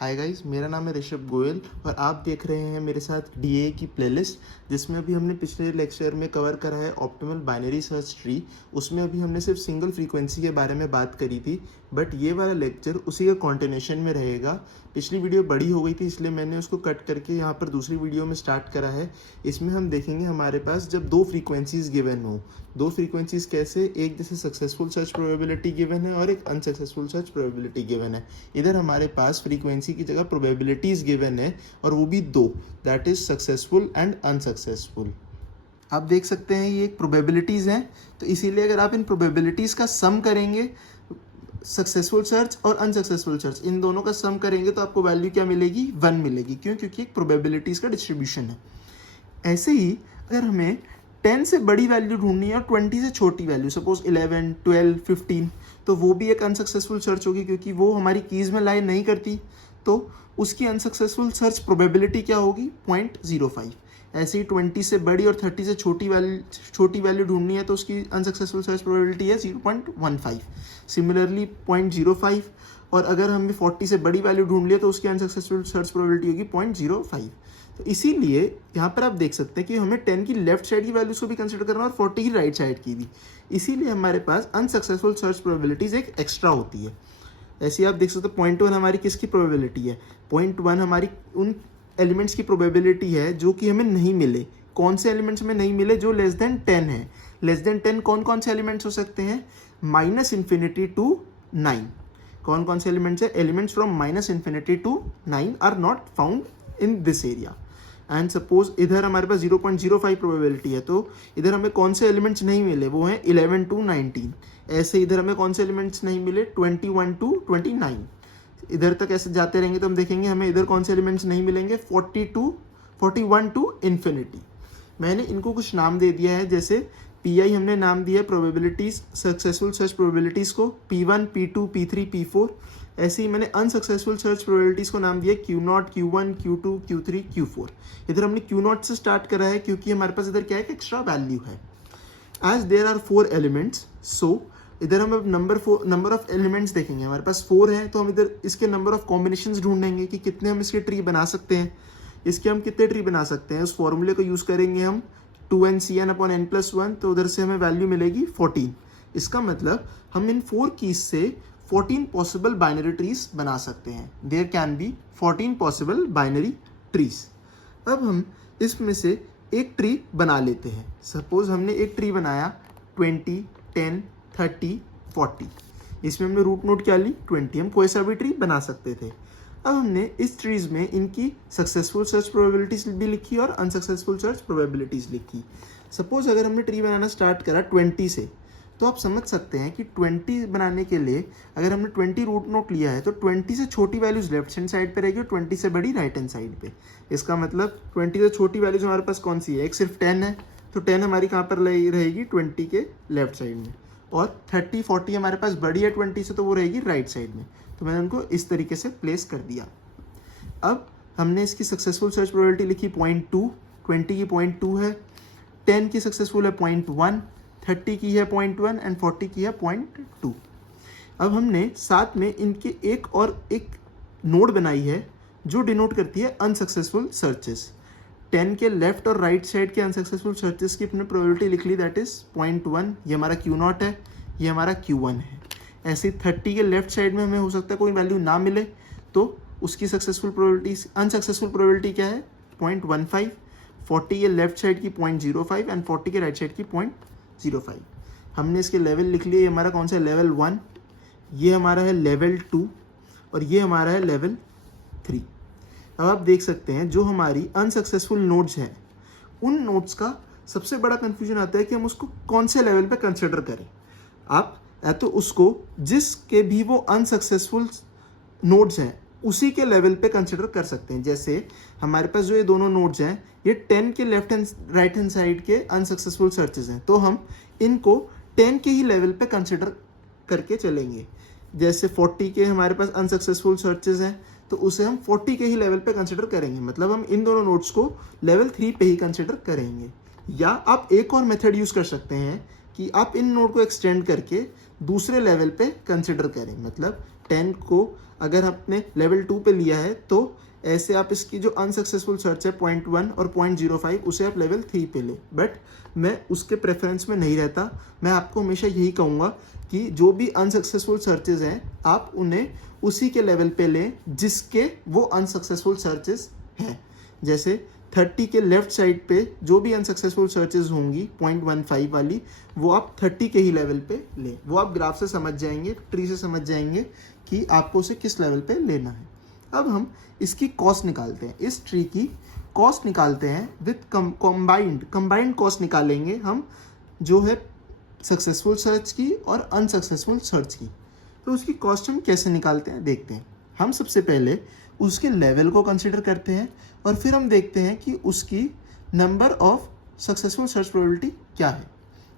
Hi guys, मेरा नाम है ऋषभ गोयल और आप देख रहे हैं मेरे साथ डीए की प्लेलिस्ट, जिसमें अभी हमने पिछले लेक्चर में कवर करा है ऑप्टिमल बाइनरी सर्च ट्री। उसमें अभी हमने सिर्फ सिंगल फ्रीक्वेंसी के बारे में बात करी थी, बट ये वाला लेक्चर उसी का कॉन्टिन्यूशन में रहेगा। पिछली वीडियो बड़ी हो गई थी, इसलिए मैंने उसको कट करके यहाँ पर दूसरी वीडियो में स्टार्ट करा है। इसमें हम देखेंगे हमारे पास जब दो फ्रीक्वेंसीज गिवन हो, दो फ्रीक्वेंसीज कैसे, एक जैसे सक्सेसफुल सर्च प्रोबेबिलिटी गिवन है और एक अनसक्सेसफुल सर्च प्रोबेबिलिटी गिवन है। इधर हमारे पास फ्रीक्वेंसी की जगह प्रोबेबिलिटीज गिवन है और वो भी दो, that is successful and unsuccessful. आप देख सकते हैं ये एक प्रोबेबिलिटीज हैं, तो इसीलिए अगर आप इन प्रोबेबिलिटीज का सम करेंगे, सक्सेसफुल सर्च और अनसक्सेसफुल सर्च इन दोनों का सम करेंगे तो आपको वैल्यू क्या मिलेगी, 1 मिलेगी। क्यों? क्योंकि एक प्रोबेबिलिटीज का डिस्ट्रीब्यूशन है। ऐसे ही अगर हमें 10 से बड़ी वैल्यू ढूंढनी है और 20 से छोटी वैल्यू, सपोज 11, 12, 15, तो वो भी एक अनसक्सेसफुल सर्च होगी क्योंकि वो हमारी कीज़ में लाई नहीं करती। तो उसकी अनसक्सेसफुल सर्च प्रोबेबिलिटी क्या होगी, 0.05। ऐसे ही 20 से बड़ी और 30 से छोटी वैल्यू ढूंढनी है तो उसकी अनसक्सेसफुल सर्च प्रोबेबिलिटी है 0.15। सिमिलरली 0.05, और अगर हमें 40 से बड़ी वैल्यू ढूंढ लिया तो उसकी अनसक्सेसफुल सर्च प्रोबेबिलिटी होगी 0.05। तो इसीलिए यहाँ पर आप देख सकते हैं कि हमें 10 की लेफ्ट साइड की वैल्यूज को भी कंसिडर करना और 40 की राइट साइड की भी। इसीलिए हमारे पास अनसक्सेसफुल सर्च प्रोबेबिलिटीज एक एक्स्ट्रा होती है। ऐसे ही आप देख सकते हो 0.1 हमारी किसकी प्रोबेबिलिटी है, 0.1 हमारी उन एलिमेंट्स की प्रोबेबिलिटी है जो कि हमें नहीं मिले। कौन से एलिमेंट्स में नहीं मिले, जो लेस देन 10 है। लेस देन 10 कौन कौन से एलिमेंट्स हो सकते हैं, -∞ to 9। कौन कौन से एलिमेंट्स है, elements from -∞ to 9 are not found in this area. And suppose इधर हमारे पास 0.05 प्रोबेबिलिटी है, तो इधर हमें कौन से एलिमेंट्स नहीं मिले, वो हैं 11 to 19। ऐसे इधर हमें कौन से एलिमेंट्स नहीं मिले, 21 to 29। इधर तक ऐसे जाते रहेंगे तो हम देखेंगे हमें इधर कौन से एलिमेंट्स नहीं मिलेंगे, 41 to इन्फिनिटी। मैंने इनको कुछ नाम दे दिया है, जैसे PI हमने नाम दिया प्रोबेबिलिटीज, सक्सेसफुल सर्च प्रोबेबिलिटीज को P1, P2, P3, P4। ऐसे ही मैंने अनसक्सेसफुल सर्च प्रोबेबिलिटीज को नाम दिया Q0, Q1, Q2, Q3, Q4। इधर हमने Q0 से स्टार्ट करा है क्योंकि हमारे पास इधर क्या है, एक्स्ट्रा वैल्यू है। एज देयर आर 4 एलिमेंट्स, सो इधर हम अब नंबर ऑफ एलिमेंट्स देखेंगे। हमारे पास 4 हैं तो हम इधर इसके नंबर ऑफ कॉम्बिनेशंस ढूंढेंगे कि कितने हम इसके ट्री बना सकते हैं। इसके हम कितने ट्री बना सकते हैं, उस फॉर्मूले को यूज़ करेंगे हम 2n/n+1, तो उधर से हमें वैल्यू मिलेगी 14। इसका मतलब हम इन 4 कीज से 14 पॉसिबल बाइनरी ट्रीज बना सकते हैं। There can be 14 possible binary trees. अब हम इसमें से एक ट्री बना लेते हैं। सपोज हमने एक ट्री बनाया 20, 10, 30, 40। इसमें हमने रूट नोड क्या ली, 20। हम कोई सा भी ट्री बना सकते थे। अब हमने इस ट्रीज में इनकी सक्सेसफुल सर्च प्रोबेबिलिटीज भी लिखी और अनसक्सेसफुल सर्च प्रोबेबिलिटीज लिखी। सपोज अगर हमने ट्री बनाना स्टार्ट करा 20 से, तो आप समझ सकते हैं कि 20 बनाने के लिए अगर हमने 20 रूट नोट लिया है तो 20 से छोटी वैल्यूज लेफ्ट हैंड साइड पे रहेगी और 20 से बड़ी राइट हैंड साइड पे। इसका मतलब 20 से छोटी वैल्यूज हमारे पास कौन सी है, एक सिर्फ 10 है, तो 10 हमारी कहाँ पर रहेगी, 20 के लेफ्ट साइड में। और 30, 40 हमारे पास बड़ी है 20 से, तो वो रहेगी राइट साइड में। तो मैंने उनको इस तरीके से प्लेस कर दिया। अब हमने इसकी सक्सेसफुल सर्च प्रोबेबिलिटी लिखी 0.2, 20 की 0.2 है, 10 की सक्सेसफुल है 0.1, 30 की है 0.1 एंड 40 की है 0.2। अब हमने साथ में इनके एक नोड बनाई है जो डिनोट करती है अनसक्सेसफुल सर्चेस। 10 के लेफ्ट और राइट साइड के अनसक्सेसफुल सर्चेस की अपने प्रोबेबिलिटी लिख ली, दैट इज 0.1। ये हमारा Q0 है, ये हमारा Q1 है। ऐसे ही 30 के लेफ्ट साइड में हमें हो सकता है कोई वैल्यू ना मिले, तो उसकी अनसक्सेसफुल प्रोबेबिलिटी क्या है, 0.15। 40 के लेफ्ट साइड की 0.05 एंड 40 के राइट साइड की 0.05। हमने इसके लेवल लिख लिए। ये हमारा कौन सा है, लेवल 1, ये हमारा है लेवल 2 और ये हमारा है लेवल 3। अब आप देख सकते हैं जो हमारी अनसक्सेसफुल नोड्स हैं, उन नोड्स का सबसे बड़ा कंफ्यूजन आता है कि हम उसको कौन से लेवल पे कंसिडर करें। आप या तो उसको जिसके भी वो अनसक्सेसफुल नोड्स हैं उसी के लेवल पे कंसिडर कर सकते हैं। जैसे हमारे पास जो ये दोनों नोड्स हैं, ये 10 के left and right hand side के अनसक्सेसफुल सर्चेस हैं, तो हम इनको 10 के ही लेवल पे कंसिडर करके चलेंगे। जैसे 40 के हमारे पास अनसक्सेसफुल सर्चेस हैं, तो उसे हम 40 के ही लेवल पे कंसिडर करेंगे। मतलब हम इन दोनों नोड्स को लेवल 3 पे ही कंसिडर करेंगे। या आप एक और मेथड यूज़ कर सकते हैं कि आप इन नोड को एक्सटेंड करके दूसरे लेवल पे कंसिडर करें। मतलब 10 को अगर आपने लेवल 2 पे लिया है तो ऐसे आप इसकी जो अनसक्सेसफुल सर्च है 0.1 और 0.05 उसे आप लेवल 3 पे ले। बट मैं उसके प्रेफरेंस में नहीं रहता, मैं आपको हमेशा यही कहूँगा कि जो भी अनसक्सेसफुल सर्चेज हैं आप उन्हें उसी के लेवल पे लें जिसके वो अनसक्सेसफुल सर्चेज हैं। जैसे 30 के लेफ्ट साइड पे जो भी अनसक्सेसफुल सर्चेज होंगी 0.15 वाली, वो आप 30 के ही लेवल पे लें। वो आप ग्राफ से समझ जाएंगे, ट्री से समझ जाएंगे कि आपको उसे किस लेवल पे लेना है। अब हम इसकी कॉस्ट निकालते हैं, इस ट्री की कॉस्ट निकालते हैं विथ कंबाइंड कॉस्ट निकालेंगे हम, जो है सक्सेसफुल सर्च की और अनसक्सेसफुल सर्च की। तो उसकी कॉस्ट हम कैसे निकालते हैं देखते हैं। हम सबसे पहले उसके लेवल को कंसिडर करते हैं और फिर हम देखते हैं कि उसकी number of successful search probability क्या है।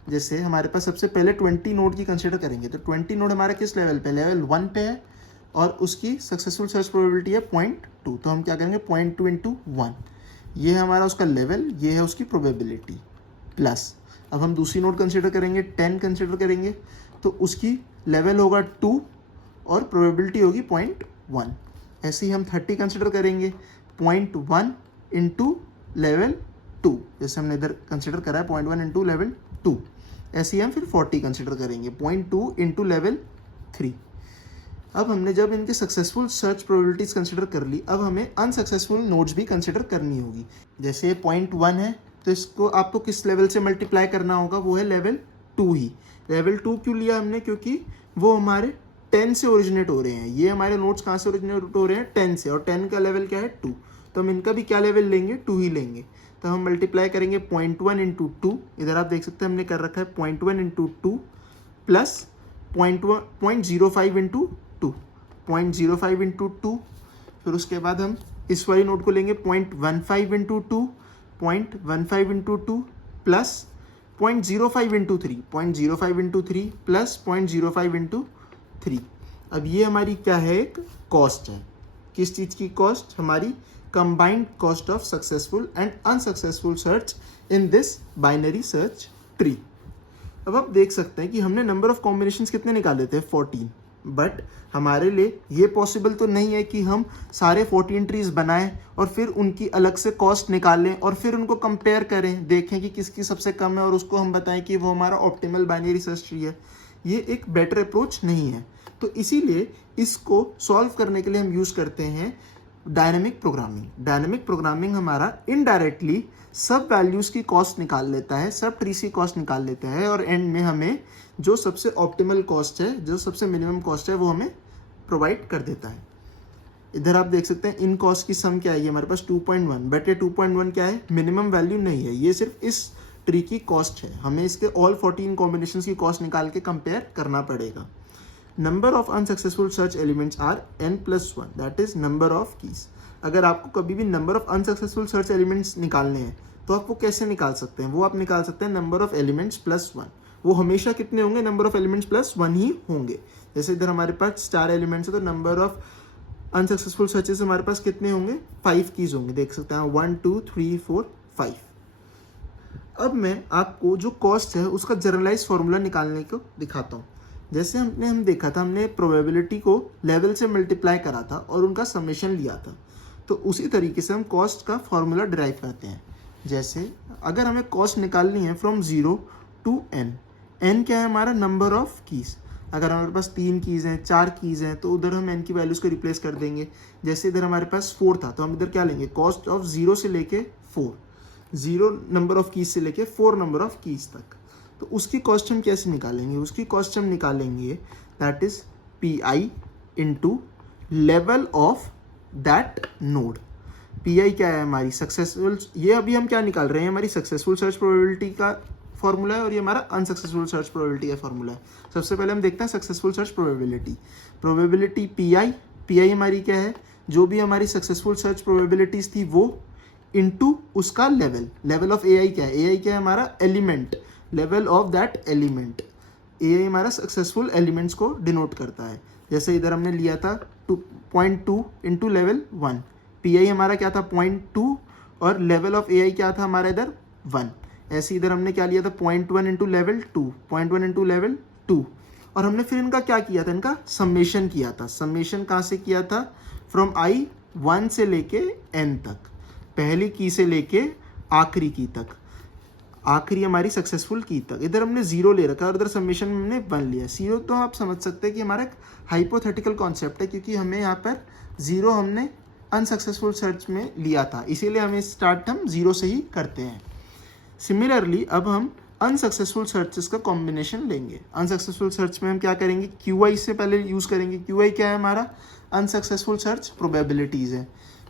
जैसे हमारे पास सबसे पहले 20 नोड की कंसिडर करेंगे, तो 20 नोड हमारा किस लेवल पे, लेवल 1 पे है और उसकी सक्सेसफुल सर्च प्रोबेबिलिटी है 0.2। तो हम क्या करेंगे 0.2 इंटू 1, ये है हमारा उसका लेवल, ये है उसकी प्रोबेबिलिटी प्लस। अब हम दूसरी नोड कंसिडर करेंगे, 10 कंसिडर करेंगे, तो उसकी लेवल होगा 2 और प्रोबेबिलिटी होगी 0.1। ऐसे ही हम 30 कंसिडर करेंगे, 0.1 इंटू लेवल 2, जैसे हमने इधर कंसिडर करा है 0.1 इंटू लेवल 2। ऐसे ही हम फिर 40 कंसिडर करेंगे, 0.2 इंटू लेवल 3। अब हमने जब इनके सक्सेसफुल सर्च प्रोबेबिलिटीज कंसिडर कर ली, अब हमें अनसक्सेसफुल नोड्स भी कंसिडर करनी होगी। जैसे ये 0.1 है तो इसको आपको किस लेवल से मल्टीप्लाई करना होगा, वो है लेवल 2 ही। लेवल 2 क्यों लिया हमने, क्योंकि वो हमारे 10 से ओरिजिनेट हो रहे हैं। ये हमारे नोट्स कहाँ से ओरिजिनेट हो रहे हैं, 10 से, और 10 का लेवल क्या है 2, तो हम इनका भी क्या लेवल लेंगे, 2 ही लेंगे। तो हम मल्टीप्लाई करेंगे 0.1 इंटू 2, इधर आप देख सकते हैं हमने कर रखा है 0.1 इंटू 2 प्लस 0.05 इंटू 2, 0.05 इंटू 2। फिर उसके बाद हम इस वाली नोट को लेंगे 0.15 into 2, 0.15 into 2 plus 0.05 into 3, 0.05 into 3 plus 0.05 into 3। अब ये हमारी क्या है, एक कॉस्ट है। किस चीज़ की कॉस्ट, हमारी combined cost of successful and unsuccessful search in this binary search tree. अब आप देख सकते हैं कि हमने नंबर ऑफ कॉम्बिनेशंस कितने निकाले थे, 14। बट हमारे लिए ये पॉसिबल तो नहीं है कि हम सारे 14 ट्रीज बनाएं और फिर उनकी अलग से कॉस्ट निकालें और फिर उनको कंपेयर करें, देखें कि किसकी सबसे कम है और उसको हम बताएं कि वो हमारा ऑप्टिमल बाइनरी सर्च ट्री है। ये एक बेटर अप्रोच नहीं है। तो इसीलिए इसको सॉल्व करने के लिए हम यूज़ करते हैं डायनेमिक प्रोग्रामिंग। डायनेमिक प्रोग्रामिंग हमारा इनडायरेक्टली सब वैल्यूज़ की कॉस्ट निकाल लेता है, सब ट्रीज की कॉस्ट निकाल लेता है और एंड में हमें जो सबसे ऑप्टिमल कॉस्ट है, जो सबसे मिनिमम कॉस्ट है, वो हमें प्रोवाइड कर देता है। इधर आप देख सकते हैं इन कॉस्ट की सम क्या है, ये हमारे पास 2.1, बट ये 2.1 क्या है, मिनिमम वैल्यू नहीं है, ये सिर्फ इस ट्री की कॉस्ट है। हमें इसके ऑल 14 कॉम्बिनेशंस की कॉस्ट निकाल के कंपेयर करना पड़ेगा। Number of unsuccessful search elements are n+1, that is number of keys. अगर आपको कभी भी number of unsuccessful search elements निकालने हैं तो आप वो कैसे निकाल सकते हैं, वो आप निकाल सकते हैं नंबर ऑफ एलिमेंट्स +1। वो हमेशा कितने होंगे, नंबर ऑफ एलिमेंट्स +1 ही होंगे। जैसे इधर हमारे पास स्टार एलिमेंट्स है तो नंबर ऑफ अनसक्सेसफुल सर्चेस हमारे पास कितने होंगे, 5 कीज होंगे। देख सकते हैं 1 2 3 4 5। अब मैं आपको जो कॉस्ट है उसका जनरलाइज फॉर्मूला निकालने को दिखाता हूँ। जैसे हम देखा था, हमने प्रोबेबिलिटी को लेवल से मल्टीप्लाई करा था और उनका समेशन लिया था, तो उसी तरीके से हम कॉस्ट का फॉर्मूला डिराइव करते हैं। जैसे अगर हमें कॉस्ट निकालनी है फ्रॉम 0 टू n, n क्या है हमारा, नंबर ऑफ कीज़। अगर हमारे पास 3 कीज़ हैं, 4 कीज़ हैं, तो उधर हम n की वैल्यूज़ को रिप्लेस कर देंगे। जैसे इधर हमारे पास 4 था तो हम इधर क्या लेंगे, कॉस्ट ऑफ 0 से लेके 4, 0 नंबर ऑफ कीज़ से लेके 4 नंबर ऑफ कीज़ तक। तो उसकी कॉस्ट हम कैसे निकालेंगे, उसकी कॉस्ट हम निकालेंगे that is PI into level of that node. PI क्या है, हमारी सक्सेसफुल, ये अभी हम क्या निकाल रहे हैं, हमारी सक्सेसफुल सर्च प्रोबेबिलिटी का फॉर्मूला है और ये हमारा अनसक्सेसफुल सर्च प्रोबेबिलिटी का फॉर्मूला है। सबसे पहले हम देखते हैं successful search probability. Probability PI हमारी क्या है, जो भी हमारी सक्सेसफुल सर्च प्रोबेबिलिटीज थी वो इनटू उसका लेवल ऑफ AI क्या है, AI क्या है हमारा, element, level of that element. AI हमारा सक्सेसफुल एलिमेंट्स को डिनोट करता है। जैसे इधर हमने लिया था 0.2 इंटू लेवल 1, PI हमारा क्या था 0.2 और लेवल ऑफ AI क्या था हमारा इधर 1। ऐसे इधर हमने क्या लिया था 0.1 इंटू लेवल 2, 0.1 इंटू लेवल 2 और हमने फिर इनका क्या किया था, इनका समेशन किया था। समेशन कहाँ से किया था, फ्रॉम i 1 से लेके n तक, पहली की से लेके आखिरी की तक, आखिरी हमारी सक्सेसफुल की तक। इधर हमने 0 ले रखा है और इधर समेशन में हमने 1 लिया। 0 तो आप समझ सकते हैं कि हमारा एक हाइपोथेटिकल कॉन्सेप्ट है, क्योंकि हमें यहाँ पर 0 हमने अनसक्सेसफुल सर्च में लिया था, इसीलिए हमें स्टार्ट हम 0 से ही करते हैं। सिमिलरली अब हम अनसक्सेसफुल सर्चेस का कॉम्बिनेशन लेंगे। अनसक्सेसफुल सर्च में हम क्या करेंगे, QI से पहले यूज़ करेंगे। QI क्या है हमारा, अनसक्सेसफुल सर्च प्रोबेबिलिटीज़ है।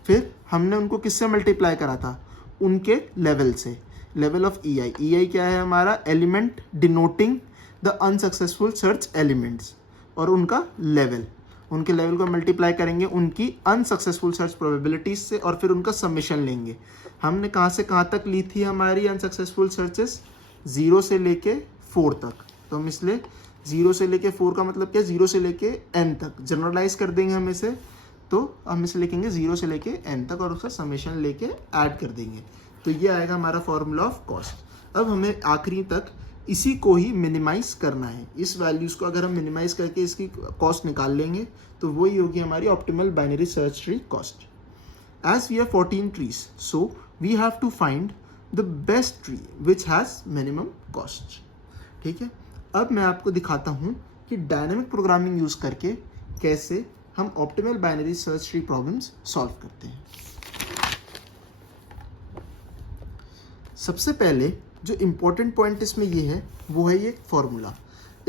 फिर हमने उनको किससे मल्टीप्लाई करा था, उनके लेवल से, लेवल ऑफ EI। EI क्या है हमारा, element denoting the unsuccessful search elements, और उनका लेवल, उनके लेवल को मल्टीप्लाई करेंगे उनकी अनसक्सेसफुल सर्च प्रोबेबिलिटीज से, और फिर उनका समेशन लेंगे। हमने कहाँ से कहाँ तक ली थी हमारी अनसक्सेसफुल सर्चेस, 0 से लेके 4 तक। तो हम इसलिए 0 से लेके 4 का मतलब क्या, 0 से लेके n तक जनरलाइज कर देंगे हम इसे, तो हम इसे लिखेंगे 0 से लेके n तक और उसका समेशन लेके ऐड कर देंगे। तो ये आएगा हमारा फॉर्मूला ऑफ कॉस्ट। अब हमें आखिरी तक इसी को ही मिनिमाइज करना है। इस वैल्यूज़ को अगर हम मिनिमाइज करके इसकी कॉस्ट निकाल लेंगे तो वही होगी हमारी optimal binary search tree cost. As we have 14 trees, so we have to find the best tree which has minimum cost. ठीक है, अब मैं आपको दिखाता हूँ कि डायनेमिक प्रोग्रामिंग यूज़ करके कैसे हम optimal binary search tree problems solve करते हैं। सबसे पहले जो इम्पोर्टेंट पॉइंट इसमें ये है वो है ये फॉर्मूला।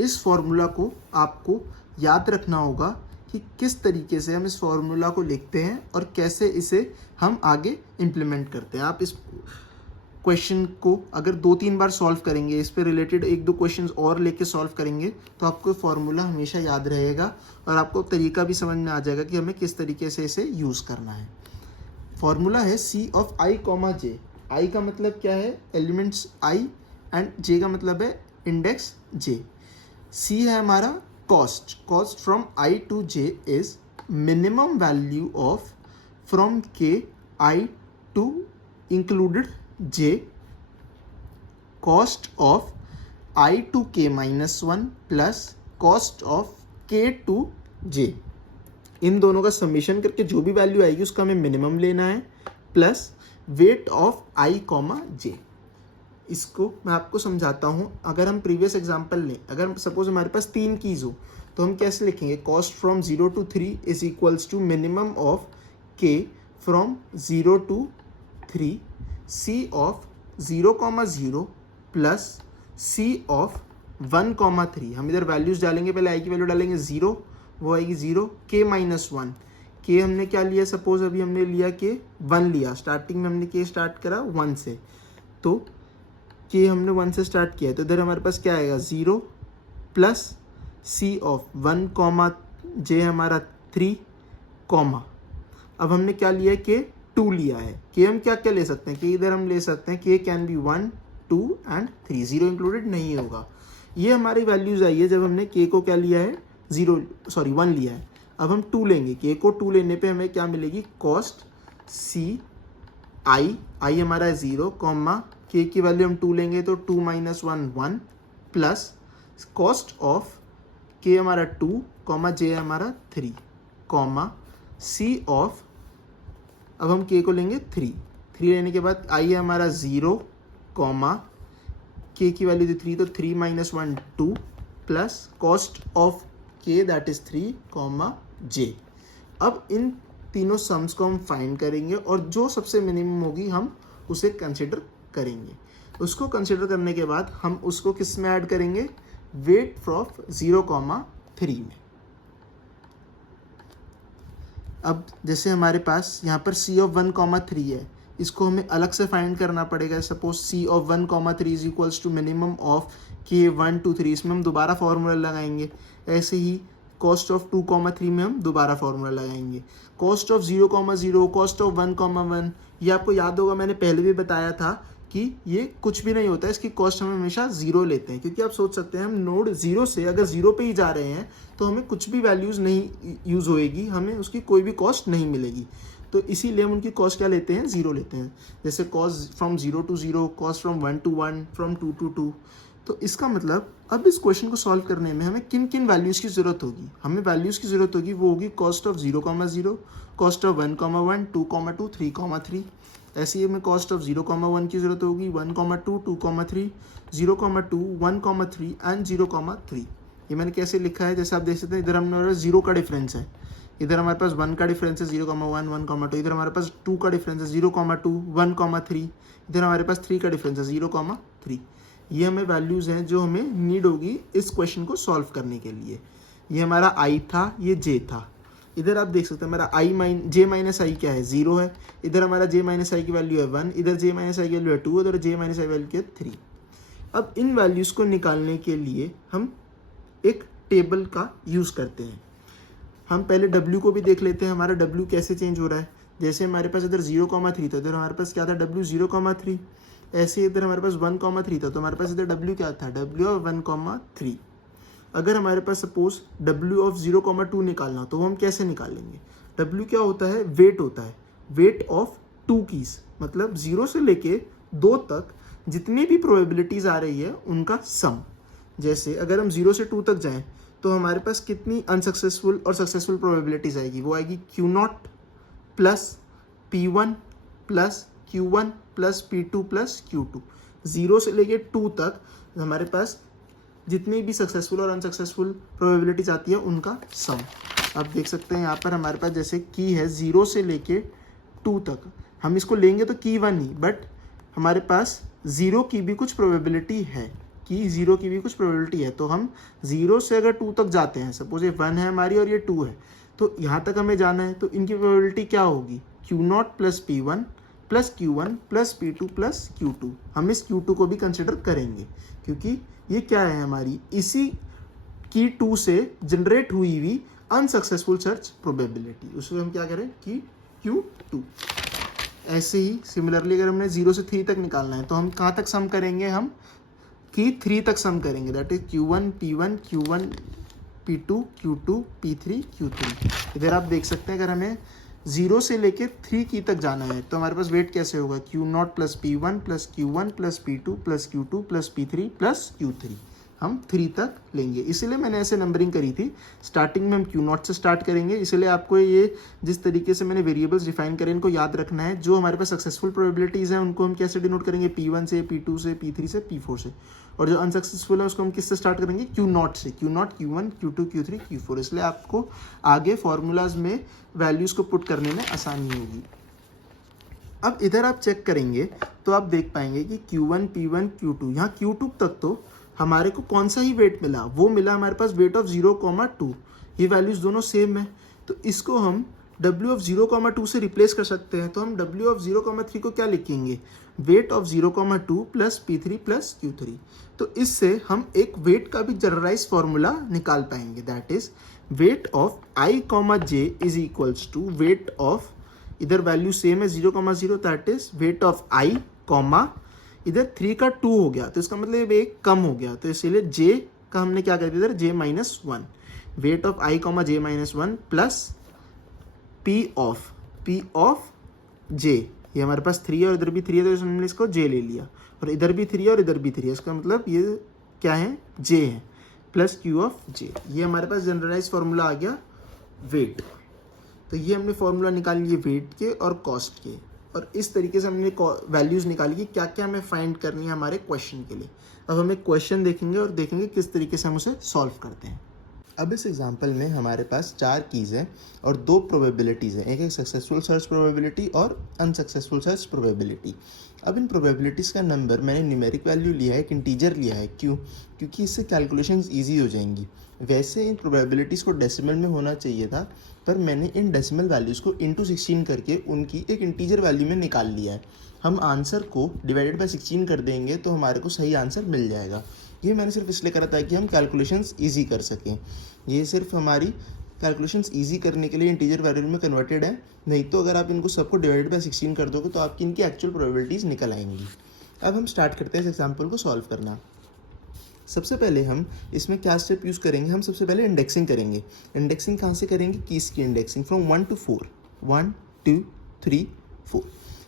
इस फॉर्मूला को आपको याद रखना होगा कि किस तरीके से हम इस फॉर्मूला को लिखते हैं और कैसे इसे हम आगे इम्प्लीमेंट करते हैं। आप इस क्वेश्चन को अगर 2-3 बार सॉल्व करेंगे, इस पे रिलेटेड 1-2 क्वेश्चंस और लेके सॉल्व करेंगे, तो आपको फॉर्मूला हमेशा याद रहेगा और आपको तरीका भी समझ में आ जाएगा कि हमें किस तरीके से इसे यूज़ करना है। फॉर्मूला है C of I, J। I का मतलब क्या है, एलिमेंट्स I, एंड J का मतलब है इंडेक्स J। C है हमारा cost. Cost from I to J is minimum value of from K I to included J, cost of I to K -1 plus cost of K to J। इन दोनों का summation करके जो भी value आएगी उसका हमें मिनिमम लेना है, plus weight of I, J। इसको मैं आपको समझाता हूँ। अगर हम प्रीवियस एग्जांपल लें, अगर सपोज हमारे पास 3 कीज हो तो हम कैसे लिखेंगे, cost from 0 to 3 is equals to minimum of K from 0 to 3, C of 0,0 plus C of 1,3। हम इधर वैल्यूज डालेंगे, पहले I की वैल्यू डालेंगे 0, वो आएगी 0, K -1। K हमने क्या लिया, सपोज अभी हमने लिया K 1 लिया, स्टार्टिंग में हमने K स्टार्ट करा 1 से, तो K हमने 1 से स्टार्ट किया, तो इधर हमारे पास क्या आएगा 0 प्लस C ऑफ 1, J हमारा 3, अब हमने क्या लिया, K 2 लिया है। K हम क्या क्या ले सकते हैं, K इधर हम ले सकते हैं K can be 1, 2 and 3, 0 included नहीं होगा। ये हमारी वैल्यूज आई है जब हमने K को क्या लिया है, 1 लिया है। अब हम 2 लेंगे, K को 2 लेने पे हमें क्या मिलेगी, कॉस्ट C I हमारा है 0, K की वैल्यू हम 2 लेंगे तो 2 - 1 1 प्लस कॉस्ट ऑफ K हमारा 2, J हमारा 3, C ऑफ, अब हम K को लेंगे 3 लेने के बाद I है हमारा 0, K की वैल्यू थी 3 तो 3 - 1 2 plus cost of K that is 3, J। अब इन तीनों सम्स को हम फाइंड करेंगे और जो सबसे मिनिमम होगी हम उसे कंसिडर करेंगे। उसको कंसिडर करने के बाद हम उसको किस में ऐड करेंगे, वेट ऑफ 0,3 में। अब जैसे हमारे पास यहाँ पर C ऑफ 1,3 है, इसको हमें अलग से फाइंड करना पड़ेगा। Suppose C of 1,3 is equals to minimum of K 1 to 3, इसमें हम दोबारा फॉर्मूला लगाएंगे। ऐसे ही कॉस्ट ऑफ 2,3 में हम दोबारा फॉर्मूला लगाएंगे। कॉस्ट ऑफ 0,0, कॉस्ट ऑफ 1,1, ये आपको याद होगा, मैंने पहले भी बताया था कि ये कुछ भी नहीं होता है, इसकी कॉस्ट हम हमेशा 0 लेते हैं, क्योंकि आप सोच सकते हैं हम नोड 0 से अगर 0 पे ही जा रहे हैं तो हमें कुछ भी वैल्यूज़ नहीं यूज़ होएगी, हमें उसकी कोई भी कॉस्ट नहीं मिलेगी। तो इसीलिए हम उनकी कॉस्ट क्या लेते हैं, 0 लेते हैं। जैसे cost from 0 to 0, cost from 1 to 1, from 2 to 2। तो इसका मतलब अब इस क्वेश्चन को सॉल्व करने में हमें किन किन वैल्यूज़ की ज़रूरत होगी, हमें वैल्यूज़ की ज़रूरत होगी, वो होगी कॉस्ट ऑफ 0,0, कॉस्ट ऑफ 1,1, 2,2, 3,3। ऐसे ही हमें कॉस्ट ऑफ 0,1 की ज़रूरत होगी, 1,2, 2,3, 0,2, 1,3 एंड 0,3। ये मैंने कैसे लिखा है, जैसे आप देख सकते हैं इधर हमारे 0 का डिफरेंस है, इधर हमारे पास 1 का डिफरेंस है 0,1, 1,2, इधर हमारे पास 2 का डिफरेंस है 0,2, 1,3, इधर हमारे पास 3 का डिफरेंस है 0,3। ये हमें वैल्यूज़ हैं जो हमें नीड होगी इस क्वेश्चन को सॉल्व करने के लिए। ये हमारा i था, ये j था। इधर आप देख सकते हैं हमारा j माइनस आई क्या है, 0 है। इधर हमारा j माइनस आई की वैल्यू है 1, इधर j माइनस आई की वैल्यू है 2, इधर j माइनस आई वैल्यू है 3। अब इन वैल्यूज़ को निकालने के लिए हम एक टेबल का यूज़ करते हैं। हम पहले w को भी देख लेते हैं, हमारा w कैसे चेंज हो रहा है। जैसे हमारे पास इधर 0,3 था, इधर हमारे पास क्या था, w 0,3। ऐसे इधर हमारे पास 1,3 था, तो हमारे पास इधर w क्या था, w ऑफ 1,3। अगर हमारे पास सपोज w ऑफ 0,2 निकालना, तो वो हम कैसे निकालेंगे। w क्या होता है, वेट होता है, वेट ऑफ 2 कीज, मतलब 0 से लेके 2 तक जितनी भी प्रोबेबिलिटीज़ आ रही है उनका सम। जैसे अगर हम 0 से 2 तक जाएं तो हमारे पास कितनी अनसक्सेसफुल और सक्सेसफुल प्रोबेबिलिटीज़ आएगी, वो आएगी Q0 plus P1 plus Q1 plus P2 plus Q2। 0 से लेके 2 तक हमारे पास जितनी भी सक्सेसफुल और अनसक्सेसफुल प्रोबेबिलिटीज़ आती है उनका सम। आप देख सकते हैं यहाँ पर हमारे पास जैसे की है 0 से लेके 2 तक, हम इसको लेंगे तो की 1 ही, बट हमारे पास 0 की भी कुछ प्रोबेबिलिटी है, कि 0 की भी कुछ प्रोबेबिलिटी है। तो हम 0 से अगर 2 तक जाते हैं, सपोज ये 1 है हमारी और ये 2 है, तो यहाँ तक हमें जाना है, तो इनकी प्रोबेबिलिटी क्या होगी, Q0 plus P1 plus Q1 plus P2 plus Q2। हम इस Q2 को भी कंसिडर करेंगे क्योंकि ये क्या है, हमारी इसी की 2 से जनरेट हुई हुई अनसक्सेसफुल सर्च प्रोबेबिलिटी, उसको हम क्या करें कि Q2। ऐसे ही सिमिलरली अगर हमने 0 से 3 तक निकालना है, तो हम कहाँ तक सम करेंगे, हम की 3 तक सम करेंगे, that is Q1 P1 Q1 P2 Q2 P3 Q3। इधर आप देख सकते हैं अगर हमें 0 से लेके 3 की तक जाना है, तो हमारे पास वेट कैसे होगा, Q0 plus P1 plus Q1 plus P2 plus Q2 plus P3 plus Q3। हम 3 तक लेंगे, इसीलिए मैंने ऐसे नंबरिंग करी थी। स्टार्टिंग में हम Q0 से स्टार्ट करेंगे, इसलिए आपको ये जिस तरीके से मैंने वेरिएबल्स डिफाइन करे इनको याद रखना है। जो हमारे पास सक्सेसफुल प्रोबेबिलिटीज़ हैं उनको हम कैसे डिनोट करेंगे, P1 से, P2 से, P3 से, P4 से, और जो अनसक्सेसफुल है उसको हम किससे स्टार्ट करेंगे, Q0 से, Q0 Q1 Q2 Q3 Q4। इसलिए आपको आगे फॉर्मूलाज में वैल्यूज़ को पुट करने में आसानी होगी। अब इधर आप चेक करेंगे तो आप देख पाएंगे कि Q1 P1 Q2, यहाँ Q2 तक तो हमारे को कौन सा ही वेट मिला, वो मिला हमारे पास वेट ऑफ 0,2। ये वैल्यूज़ दोनों सेम है, तो इसको हम W ऑफ 0,2 से रिप्लेस कर सकते हैं। तो हम W ऑफ 0,3 को क्या लिखेंगे, weight of 0,2 plus P3 plus Q3। तो इससे हम एक वेट का भी जनरलाइज फॉर्मूला निकाल पाएंगे, that is weight of I, J is equals to weight of, इधर वैल्यू सेम है 0,0, that is weight of I, इधर 3 का 2 हो गया, तो इसका मतलब एक कम हो गया, तो इसीलिए J का हमने क्या कर दिया इधर J minus 1। Wait of I, J minus 1 plus P of J, ये हमारे पास 3 है और इधर भी 3 है, तो हमने इसको J ले लिया, और इधर भी 3 है और इधर भी 3 है, इसका मतलब ये क्या है, J है, प्लस Q ऑफ J। ये हमारे पास जनरलाइज फार्मूला आ गया वेट। तो ये हमने फार्मूला निकाल लिए वेट के और कॉस्ट के, और इस तरीके से हमने वैल्यूज़ निकाली कि क्या क्या हमें फाइंड करनी है हमारे क्वेश्चन के लिए। अब हम एक क्वेश्चन देखेंगे और देखेंगे किस तरीके से हम उसे सॉल्व करते हैं। अब इस एग्जांपल में हमारे पास 4 कीज़ हैं और 2 प्रोबेबिलिटीज़ हैं, एक सक्सेसफुल सर्च प्रोबेबिलिटी और अनसक्सेसफुल सर्च प्रोबेबिलिटी। अब इन प्रोबेबिलिटीज़ का नंबर मैंने न्यूमेरिक वैल्यू लिया है, एक इंटीजर लिया है, क्यों, क्योंकि इससे कैलकुलेशंस ईजी हो जाएंगी। वैसे इन प्रोबेबिलिटीज़ को डेसिमल में होना चाहिए था, पर मैंने इन डेसिमल वैल्यूज़ को इंटू 16 करके उनकी एक इंटीजर वैल्यू में निकाल लिया है। हम आंसर को डिवाइडेड बाय 16 कर देंगे तो हमारे को सही आंसर मिल जाएगा। ये मैंने सिर्फ इसलिए करा था कि हम कैलकुलेशंस ईजी कर सकें। ये सिर्फ हमारी कैलकुलेशंस ईजी करने के लिए इंटीजर वैल्यू में कन्वर्टेड है, नहीं तो अगर आप इनको सबको डिवाइडेड बाय 16 कर दोगे तो आपकी इनकी एक्चुअल प्रोबेबिलिटीज़ निकल आएंगी। अब हम स्टार्ट करते हैं इस एग्जाम्पल को सॉल्व करना। सबसे पहले हम इसमें क्या स्टेप यूज़ करेंगे, हम सबसे पहले इंडेक्सिंग करेंगे। इंडेक्सिंग कहाँ से करेंगे, कीज़ की इंडेक्सिंग फ्रॉम 1 to 4, 1 2 3 4।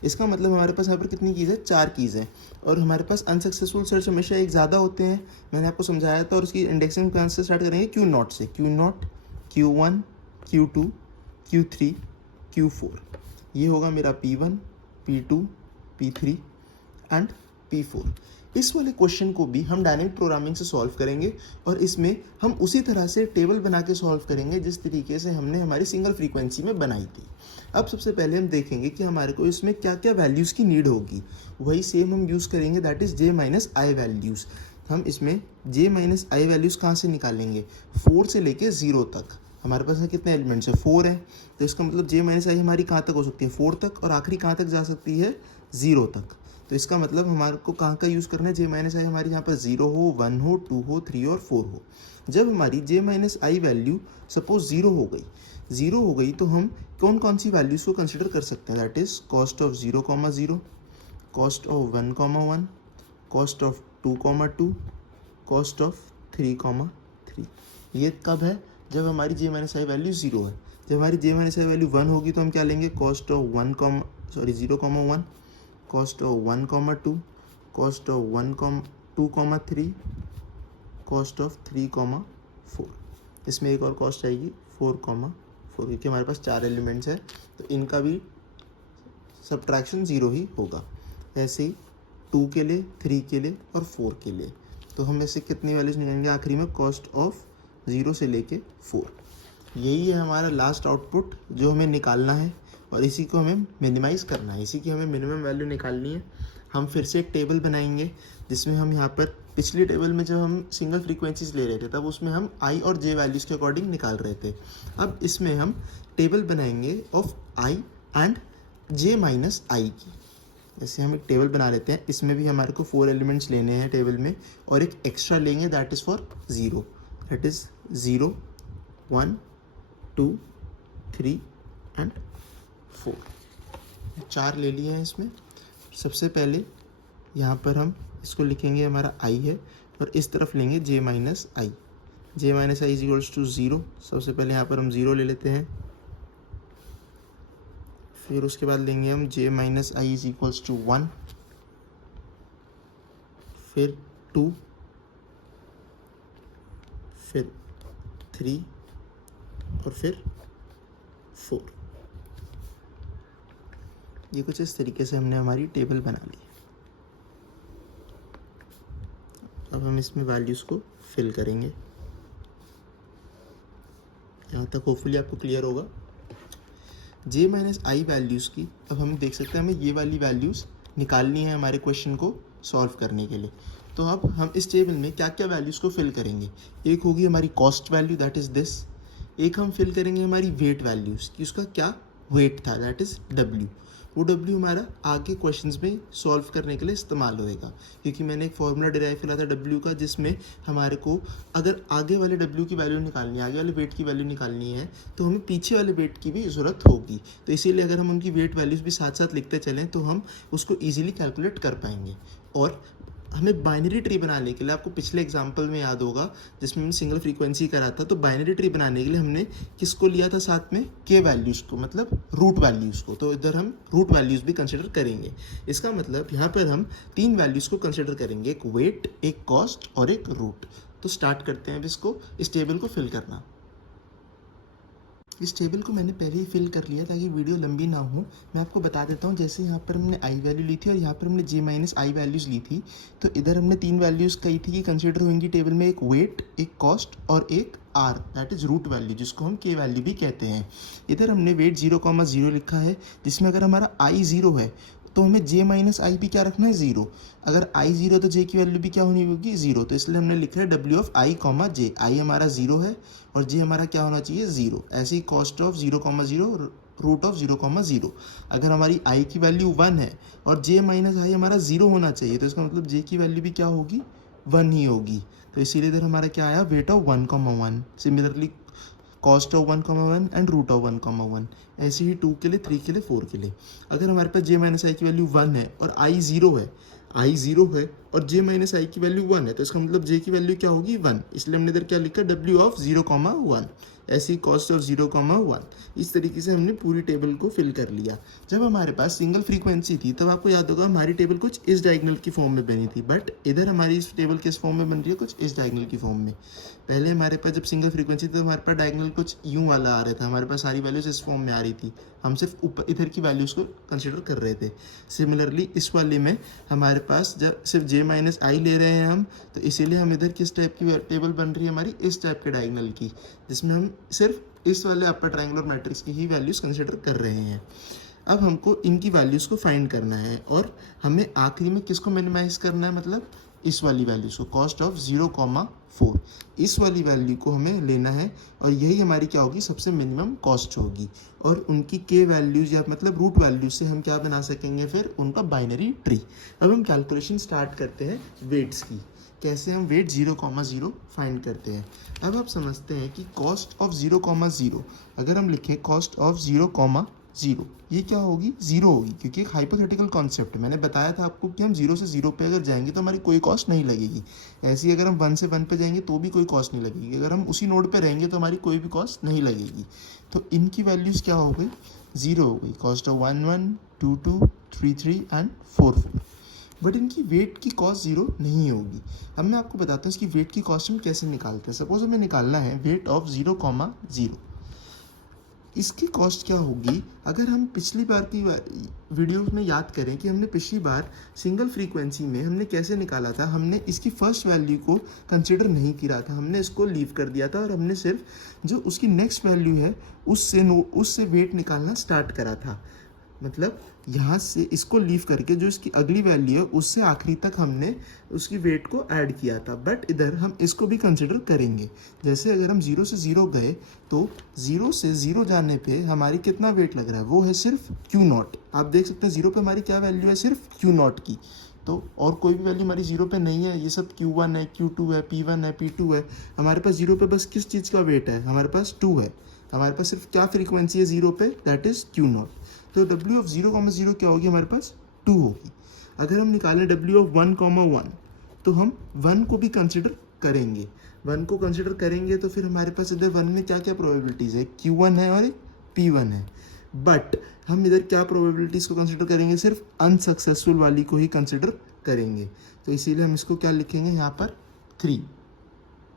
इसका मतलब हमारे पास यहाँ पर कितनी कीज़ है, 4 कीज़ हैं, और हमारे पास अनसक्सेसफुल सर्च हमेशा एक ज़्यादा होते हैं, मैंने आपको समझाया था। और उसकी इंडेक्सिंग कहाँ से स्टार्ट करेंगे, Q0 से, Q0, Q1, Q2, Q3, Q4। ये होगा मेरा P1, P2, P3 and P4। इस वाले क्वेश्चन को भी हम डायनेमिक प्रोग्रामिंग से सॉल्व करेंगे, और इसमें हम उसी तरह से टेबल बना के सॉल्व करेंगे जिस तरीके से हमने हमारी सिंगल फ्रीक्वेंसी में बनाई थी। अब सबसे पहले हम देखेंगे कि हमारे को इसमें क्या क्या वैल्यूज़ की नीड होगी, वही सेम हम यूज़ करेंगे, that is J minus I values. हम इसमें J माइनस आई वैल्यूज़ कहाँ से निकालेंगे, 4 से लेके 0 तक। हमारे पास कितने एलिमेंट्स है, 4 है, तो इसका मतलब J माइनस आई हमारी कहाँ तक हो सकती है, 4 तक, और आखिरी कहाँ तक जा सकती है, 0 तक। तो इसका मतलब हमारे को कहाँ का यूज़ करना है, J माइनस आई हमारी यहाँ पर 0 हो, 1 हो, 2 हो, 3 और 4 हो। जब हमारी J minus I value suppose 0 हो गई, तो हम कौन कौन सी वैल्यूज़ को कंसिडर कर सकते हैं, that is cost of 0,0, cost of 1,1, cost of 2,2, cost of 3,3। ये कब है, जब हमारी J माइनस आई वैल्यू 0 है। जब हमारी J माइनस आई वैल्यू 1 होगी तो हम क्या लेंगे, cost of 0,1, cost of 1,2, cost of 2,3, cost of 3,4। इसमें एक और कॉस्ट आएगी 4,4, क्योंकि हमारे पास 4 एलिमेंट्स है तो इनका भी सब्ट्रैक्शन 0 ही होगा। ऐसे ही 2 के लिए, 3 के लिए और 4 के लिए। तो हम ऐसे कितनी वैल्यूज निकालेंगे आखिरी में, कॉस्ट ऑफ 0 से लेके 4। यही है हमारा लास्ट आउटपुट जो हमें निकालना है, और इसी को हमें मिनिमाइज़ करना है, इसी की हमें मिनिमम वैल्यू निकालनी है। हम फिर से एक टेबल बनाएंगे जिसमें हम यहाँ पर पिछली टेबल में जब हम सिंगल फ्रीक्वेंसीज ले रहे थे तब उसमें हम आई और जे वैल्यूज़ के अकॉर्डिंग निकाल रहे थे। अब इसमें हम टेबल बनाएंगे of I and J minus I की। जैसे हम एक टेबल बना लेते हैं, इसमें भी हमारे को 4 एलिमेंट्स लेने हैं टेबल में, और एक एक्स्ट्रा लेंगे that is for 0, that is 0, 1, 2, 3 and 4। 4 ले लिए हैं इसमें। सबसे पहले यहाँ पर हम इसको लिखेंगे, हमारा आई है, और इस तरफ लेंगे J minus I. J minus I is equals to 0। सबसे पहले यहाँ पर हम 0 ले लेते हैं, फिर उसके बाद लेंगे हम J minus I is equals to 1, फिर 2, फिर 3 और फिर 4। ये कुछ इस तरीके से हमने हमारी टेबल बना ली। अब हम इसमें वैल्यूज़ को फिल करेंगे। यहाँ तक होपफुली आपको क्लियर होगा। J माइनस आई वैल्यूज़ की अब हम देख सकते हैं हमें ये वाली वैल्यूज़ निकालनी है हमारे क्वेश्चन को सॉल्व करने के लिए। तो अब हम इस टेबल में क्या क्या वैल्यूज़ को फिल करेंगे, एक होगी हमारी cost value that is this, एक हम फिल करेंगे हमारी वेट वैल्यूज़ कि उसका क्या वेट था दैट इज़ W। वो W हमारा आगे क्वेश्चंस में सॉल्व करने के लिए इस्तेमाल होएगा, क्योंकि मैंने एक फॉर्मूला डिराइव किया था W का, जिसमें हमारे को अगर आगे वाले W की वैल्यू निकालनी है, आगे वाले वेट की वैल्यू निकालनी है, तो हमें पीछे वाले वेट की भी ज़रूरत होगी। तो इसीलिए अगर हम उनकी वेट वैल्यूज़ भी साथ साथ लिखते चलें तो हम उसको ईजिली कैलकुलेट कर पाएंगे। और हमें बाइनरी ट्री बनाने के लिए, आपको पिछले एग्जाम्पल में याद होगा जिसमें हमने सिंगल फ्रीक्वेंसी करा था, तो बाइनरी ट्री बनाने के लिए हमने किसको लिया था साथ में, के वैल्यूज़ को, मतलब रूट वैल्यूज़ को। तो इधर हम रूट वैल्यूज़ भी कंसिडर करेंगे। इसका मतलब यहाँ पर हम 3 वैल्यूज़ को कंसिडर करेंगे, एक वेट, एक कॉस्ट और एक रूट। तो स्टार्ट करते हैं अब इसको, इस टेबल को फिल करना। इस टेबल को मैंने पहले ही फिल कर लिया ताकि वीडियो लंबी ना हो। मैं आपको बता देता हूँ, जैसे यहाँ पर हमने आई वैल्यू ली थी और यहाँ पर हमने J माइनस आई वैल्यूज़ ली थी, तो इधर हमने 3 वैल्यूज़ कही थी कि कंसिडर होंगी टेबल में, एक वेट, एक कॉस्ट और एक R that is root value, जिसको हम K वैल्यू भी कहते हैं। इधर हमने वेट 0,0 लिखा है, जिसमें अगर हमारा I 0 है तो हमें J माइनस आई भी क्या रखना है, 0। अगर I 0 तो J की वैल्यू भी क्या होनी होगी, 0। तो इसलिए हमने लिखा है W of I, J। I हमारा 0 है और J हमारा क्या होना चाहिए, 0। ऐसे ही कॉस्ट ऑफ 0,0, रूट ऑफ 0,0। अगर हमारी I की वैल्यू 1 है और J माइनस आई हमारा 0 होना चाहिए, तो इसका मतलब J की वैल्यू भी क्या होगी, 1 ही होगी। तो इसीलिए इधर हमारा क्या आया, weight of 1,1। Similarly cost of 1,1 and root of 1,1। ऐसे ही 2 के लिए, 3 के लिए, 4 के लिए। अगर हमारे पास J माइनस आई की वैल्यू 1 है और I 0 है, I 0 है और J माइनस आई की वैल्यू 1 है, तो इसका मतलब J की वैल्यू क्या होगी, 1। इसलिए हमने इधर क्या लिखा, W ऑफ 0,1। ऐसी कॉस्ट ऑफ 0,1। इस तरीके से हमने पूरी टेबल को फिल कर लिया। जब हमारे पास सिंगल फ्रीक्वेंसी थी तब आपको याद होगा हमारी टेबल कुछ इस डायगोनल की फॉर्म में बनी थी, बट इधर हमारी इस टेबल किस फॉर्म में बन रही है, कुछ इस डायगोनल की फॉर्म में। पहले हमारे पास जब सिंगल फ्रीक्वेंसी थी तो हमारे पास डायगोनल कुछ यूं वाला आ रहा था, हमारे पास सारी वैल्यूज इस फॉर्म में आ रही थी, हम सिर्फ ऊपर इधर की वैल्यूज़ को कंसिडर कर रहे थे। सिमिलरली इस वाले में हमारे पास जब सिर्फ j माइनस आई ले रहे हैं हम, तो इसीलिए हम इधर किस टाइप की टेबल बन रही है हमारी, इस टाइप के डायगोनल की, जिसमें हम सिर्फ इस वाले अपर ट्रायंगुलर मैट्रिक्स की ही वैल्यूज़ कंसिडर कर रहे हैं। अब हमको इनकी वैल्यूज़ को फाइंड करना है और हमें आखिरी में किसको मिनिमाइज़ करना है, मतलब इस वाली वैल्यूज़ को, कॉस्ट ऑफ 0,4 इस वाली वैल्यू को हमें लेना है और यही हमारी क्या होगी, सबसे मिनिमम कॉस्ट होगी। और उनकी के वैल्यूज़ या मतलब रूट वैल्यूज से हम क्या बना सकेंगे, फिर उनका बाइनरी ट्री। अब हम कैलकुलेशन स्टार्ट करते हैं वेट्स की, कैसे हम वेट 0,0 फाइंड करते हैं। अब आप समझते हैं कि कॉस्ट ऑफ 0,0 अगर हम लिखें कॉस्ट ऑफ 0,0 ये क्या होगी, ज़ीरो होगी, क्योंकि एक हाइपोथेटिकल कॉन्सेप्ट है। मैंने बताया था आपको कि हम 0 से 0 पे अगर जाएंगे तो हमारी कोई कॉस्ट नहीं लगेगी। ऐसे ही अगर हम 1 से 1 पे जाएंगे तो भी कोई कॉस्ट नहीं लगेगी, अगर हम उसी नोड पे रहेंगे तो हमारी कोई भी कॉस्ट नहीं लगेगी। तो इनकी वैल्यूज़ क्या हो गई, 0 हो गई, कॉस्ट ऑफ 1 1 2 2 3 3 एंड 4 4। बट इनकी वेट की कॉस्ट 0 नहीं होगी। अब मैं आपको बताता हूँ इसकी वेट की कॉस्ट हम कैसे निकालते हैं। सपोज हमें निकालना है वेट ऑफ 0,0, इसकी कॉस्ट क्या होगी। अगर हम पिछली बार की वीडियो में याद करें कि हमने पिछली बार सिंगल फ्रीक्वेंसी में हमने कैसे निकाला था, हमने इसकी फर्स्ट वैल्यू को कंसिडर नहीं किया था, हमने इसको लीव कर दिया था और हमने सिर्फ जो उसकी नेक्स्ट वैल्यू है उससे वेट निकालना स्टार्ट करा था। मतलब यहाँ से इसको लीव करके जो इसकी अगली वैल्यू है उससे आखिरी तक हमने उसकी वेट को ऐड किया था। बट इधर हम इसको भी कंसिडर करेंगे। जैसे अगर हम 0 से 0 गए तो 0 से 0 जाने पे हमारी कितना वेट लग रहा है, वो है सिर्फ Q0। आप देख सकते हैं 0 पे हमारी क्या वैल्यू है, सिर्फ Q0 की। तो और कोई भी वैल्यू हमारी 0 पे नहीं है, ये सब Q1 है, Q2 है, P1 है, P2 है। हमारे पास 0 पे बस किस चीज़ का वेट है, हमारे पास 2 है। हमारे पास सिर्फ क्या फ्रीक्वेंसी है 0 पे, दैट इज़ Q0। तो W ऑफ 0,0 क्या होगी, हमारे पास 2 होगी। अगर हम निकालें W ऑफ 1,1 तो हम 1 को भी कंसिडर करेंगे। 1 को कंसिडर करेंगे तो फिर हमारे पास इधर 1 में क्या क्या प्रोबेबिलिटीज़ है, Q1 है और एक P1 है। बट हम इधर क्या प्रोबेबिलिटीज़ को कंसिडर करेंगे, सिर्फ अनसक्सेसफुल वाली को ही कंसिडर करेंगे। तो इसीलिए हम इसको क्या लिखेंगे यहाँ पर 3।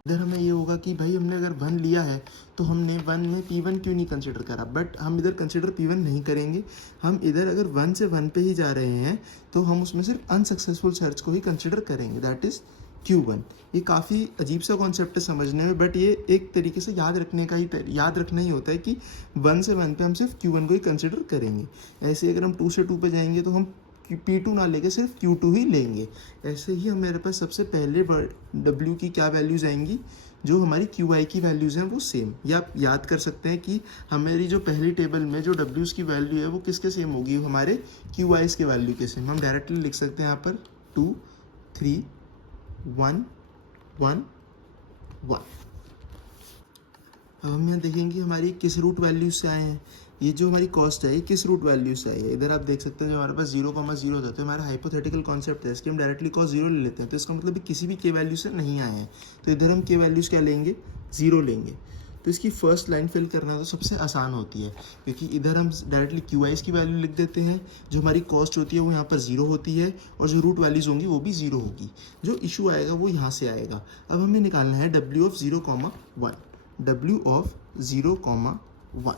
इधर हमें ये होगा कि भाई हमने अगर 1 लिया है तो हमने 1 में P1 क्यों नहीं कंसिडर करा, बट हम इधर कंसिडर P1 नहीं करेंगे। हम इधर अगर 1 से 1 पे ही जा रहे हैं तो हम उसमें सिर्फ अनसक्सेसफुल सर्च को ही कंसिडर करेंगे, दैट इज़ Q1। ये काफ़ी अजीब सा कॉन्सेप्ट है समझने में, बट ये एक तरीके से याद रखना ही होता है कि 1 से 1 पे हम सिर्फ Q1 को ही कंसिडर करेंगे। ऐसे अगर हम 2 से 2 पे जाएंगे तो हम P2 ना लेके सिर्फ Q2 ही लेंगे। ऐसे ही हमारे पास सबसे पहले W की क्या वैल्यूज़ आएंगी, जो हमारी QI की वैल्यूज़ हैं वो सेम। या आप याद कर सकते हैं कि हमारी जो पहली टेबल में जो W's की वैल्यू है वो किसके सेम होगी, हमारे QI's के वैल्यू के सेम। हम डायरेक्टली लिख सकते हैं यहाँ पर 2 3 1 1 1। अब हम यहाँ देखेंगे हमारी किस रूट वैल्यूज से आए हैं। ये जो हमारी कॉस्ट है ये किस रूट वैल्यू से आई है। इधर आप देख सकते हैं जो हमारे पास 0,0 था तो हमारा हाइपोथेटिकल कॉन्सेप्ट है, इसके हम डायरेक्टली कॉस्ट 0 ले लेते हैं, तो इसका मतलब किसी भी के वैल्यू से नहीं आए हैं। तो इधर हम के वैल्यूज़ क्या लेंगे, 0 लेंगे। तो इसकी फर्स्ट लाइन फिल करना तो सबसे आसान होती है, क्योंकि इधर हम डायरेक्टली QI's की वैल्यू लिख देते हैं। जो हमारी कॉस्ट होती है वो यहाँ पर 0 होती है और जो रूट वैल्यूज़ होंगी वो भी 0 होगी। जो इशू आएगा वो यहाँ से आएगा। अब हमें निकालना है W of 0,1। W of 0,1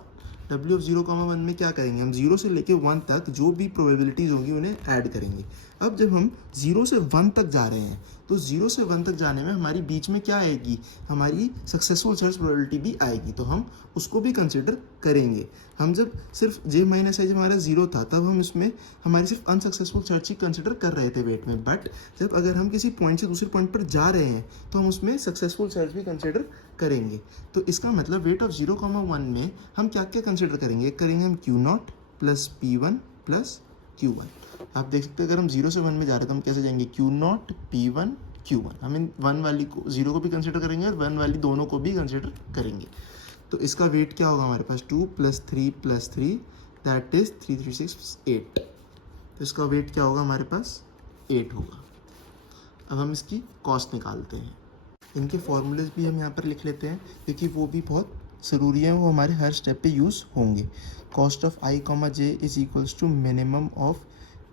W of 0,1 में क्या करेंगे, हम 0 से लेके 1 तक जो भी प्रोबेबिलिटीज़ होंगी उन्हें ऐड करेंगे। अब जब हम 0 से 1 तक जा रहे हैं तो 0 से 1 तक जाने में हमारी बीच में क्या आएगी, हमारी सक्सेसफुल सर्च प्रोबेबिलिटी भी आएगी, तो हम उसको भी कंसिडर करेंगे। हम जब सिर्फ J माइनस आई जब हमारा 0 था तब हम इसमें हमारी सिर्फ अनसक्सेसफुल सर्च ही कंसिडर कर रहे थे वेट में। बट जब अगर हम किसी पॉइंट से दूसरे पॉइंट पर जा रहे हैं तो हम उसमें सक्सेसफुल सर्च भी कंसिडर करेंगे। तो इसका मतलब वेट ऑफ 0,1 में हम क्या क्या कंसिडर करेंगे, करेंगे हम Q0 plus P1 plus Q1। आप देख सकते हैं अगर हम 0 से 1 में जा रहे हैं तो हम कैसे जाएंगे, Q0 P1 Q1। हम इन 1 वाली को 0 को भी कंसिडर करेंगे और 1 वाली दोनों को भी कंसिडर करेंगे। तो इसका वेट क्या होगा हमारे पास 2 + 3 + 3 दैट इज 3 3 6 8। तो इसका वेट क्या होगा हमारे पास 8 होगा। अब हम इसकी कॉस्ट निकालते हैं। इनके फॉर्मूलेज भी हम यहाँ पर लिख लेते हैं क्योंकि वो भी बहुत ज़रूरी हैं वो हमारे हर स्टेप पे यूज़ होंगे। Cost of I comma J is equals to minimum of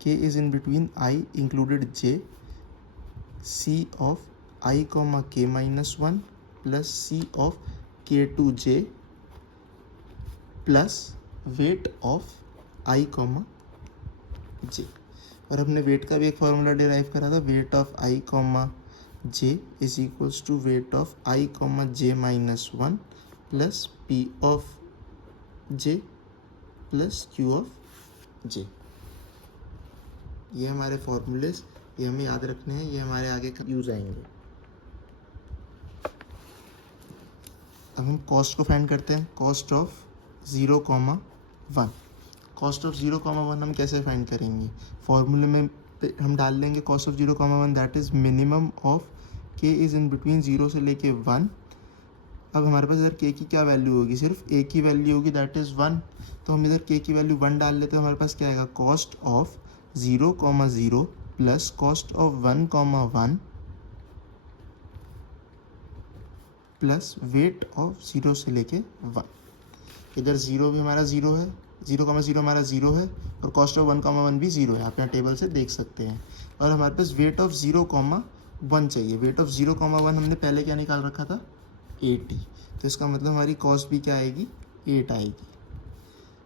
K is in between I included J, C of I comma K minus one plus C of K to J plus weight of I comma J. और हमने wait का भी एक formula derive करा था, weight of I comma J is equals to weight of I comma J minus one plus P of J plus Q of J. ये हमारे formulas, ये हमें याद रखने हैं, ये हमारे आगे यूज आएंगे। अब हम कॉस्ट को फाइंड करते हैं, कॉस्ट ऑफ 0,1। कॉस्ट ऑफ 0,1 हम कैसे फाइंड करेंगे, फॉर्मूले में हम डाल लेंगे cost of 0,1 that is minimum of K is in between 0 से लेके 1। अब हमारे पास इधर के की क्या वैल्यू होगी, सिर्फ ए की वैल्यू होगी दैट इज़ 1, तो हम इधर के की वैल्यू 1 डाल लेते हैं। हमारे पास क्या आएगा, cost of 0,0 plus cost of 1,1 plus weight of 0 से लेके 1। इधर 0 भी हमारा 0 है, 0,0 हमारा 0 है और कॉस्ट ऑफ 1,1 भी 0 है, आप यहाँ टेबल से देख सकते हैं। और हमारे पास वेट ऑफ 0,1 चाहिए। वेट ऑफ 0,1 हमने पहले क्या निकाल रखा था, 80, तो इसका मतलब हमारी कॉस्ट भी क्या आएगी, 8 आएगी।